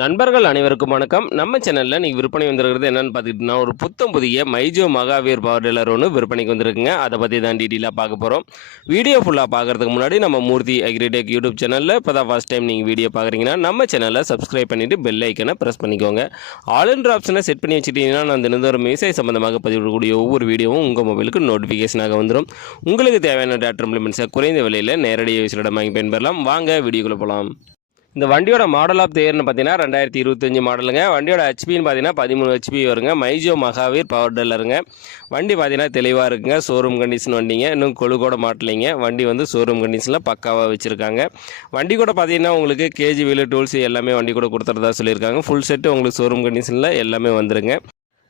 நண்பர்கள் அனைவருக்கும் வணக்கம். நம்ம சேனலில் நீங்கள் விற்பனை வந்திருக்கிறது என்னென்னு பார்த்துக்கிட்டோம்னா ஒரு புத்தம் புதிய மைஜோ மகாவீர் பவர் டீலர் ஒன்று விற்பனைக்கு வந்திருக்குங்க. அதை பற்றி தான் டீட்டெயிலாக பார்க்க போகிறோம் வீடியோ ஃபுல்லாக பார்க்கறதுக்கு முன்னாடி நம்ம மூர்த்தி அக்ரிடெக் யூடியூப் சேனலில் இப்போ தான் ஃபஸ்ட் டைம் நீங்கள் வீடியோ பார்க்குறீங்கன்னா நம்ம சேனலை சப்ஸ்கிரைப் பண்ணிவிட்டு பெல் ஐக்கனை ப்ரெஸ் பண்ணிக்கோங்க. ஆல் என்ற ஆப்ஷனை செட் பண்ணி வச்சுட்டீங்கன்னா நான் தினந்தோறும் மீசை சம்மந்தமாக பதிவிடக்கூடிய ஒவ்வொரு வீடியோவும் உங்கள் மொபைலுக்கு நோட்டிஃபிகேஷனாக வந்துடும் உங்களுக்கு தேவையான டேட்டர் இம்ப்ளிமெண்ட்ஸை குறைந்த விலையில் நேரடியாக விவசாயிடம் வாங்கி பயன்பெறலாம். வாங்க வீடியோக்குள்ளே போகலாம் இந்த வண்டியோட மாடல் ஆஃப் தேர்னு பார்த்தீங்கன்னா ரெண்டாயிரத்தி இருபத்தஞ்சி மாடலுங்க வண்டியோட ஹெச்பின்னு பார்த்தீங்கன்னா பதிமூணு ஹெச்பி வருங்க. மைஜோ மகாவீர் பவர் டெல்லருங்க வண்டி பார்த்தீங்கன்னா தெளிவாக இருக்குங்க. ஷோரூம் கண்டிஷன் வண்டிங்க. இன்னும் கொழு கூட மாட்டலைங்க வண்டி வந்து ஷோரூம் கண்டிஷனில் பக்காவாக வச்சுருக்காங்க. வண்டி கூட பார்த்தீங்கன்னா உங்களுக்கு கேஜி வீலு டூல்ஸ் எல்லாமே வண்டி கூட கொடுத்துறதா சொல்லியிருக்காங்க. ஃபுல் செட்டு உங்களுக்கு ஷோரூம் கண்டிஷனில் எல்லாமே வந்துருங்க.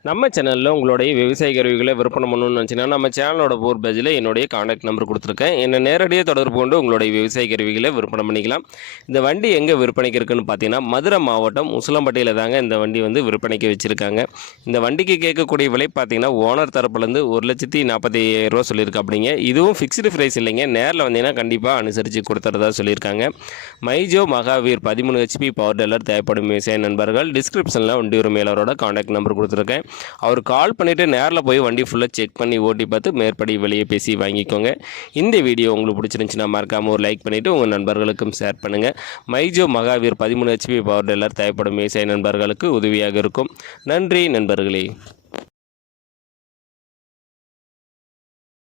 நம்ம சேனலில் உங்களுடைய விவசாய கருவிகளை விற்பனை பண்ணணும்னு நினச்சிங்கன்னா நம்ம சேனலோட போர் பேஜில் என்னுடைய காண்டாக்ட் நம்பர் கொடுத்துருக்கேன். என்னை நேரடியாக தொடர்பு கொண்டு உங்களுடைய விவசாய கருவிகளை விற்பனை பண்ணிக்கலாம். இந்த வண்டி எங்கே விற்பனைக்கு இருக்குன்னு பார்த்தீங்கன்னா மதுரை மாவட்டம் உசிலம்பட்டியில் தாங்க இந்த வண்டி வந்து விற்பனைக்கு வச்சுருக்காங்க. இந்த வண்டிக்கு கேட்கக்கூடிய விலை பார்த்தீங்கன்னா ஓனர் தரப்புலேருந்து ஒரு லட்சத்தி நாற்பத்தி ரூபா சொல்லியிருக்கா அப்படிங்க இதுவும் ஃபிக்ஸ்டு ப்ரைஸ் இல்லைங்க. நேரில் வந்தீங்கன்னா கண்டிப்பாக அனுசரித்து கொடுத்துறதா சொல்லியிருக்காங்க. மைஜோ மகாவீர் பதிமூணு ஹெச்பி பவர் டெல்லர் தேவைப்படும் விவசாய நண்பர்கள் டிஸ்கிரிப்ஷனில் வண்டி உரிமையாளரோட காண்டாக்ட் நம்பர் கொடுத்துருக்கேன். அவர் கால் பண்ணிவிட்டு நேரில் போய் வண்டி ஃபுல்லாக செக் பண்ணி ஓட்டி பார்த்து மேற்படி வெளியே பேசி வாங்கிக்கோங்க. இந்த வீடியோ உங்களுக்கு பிடிச்சிருந்துச்சுன்னா மறக்காமல் ஒரு லைக் பண்ணிவிட்டு உங்கள் நண்பர்களுக்கும் ஷேர் பண்ணுங்கள் மைஜோ மகாவீர் பதிமூணு ஹெச்பி பவர் டெல்லர் தேவைப்படும் விவசாய நண்பர்களுக்கு உதவியாக இருக்கும். நன்றி நண்பர்களே.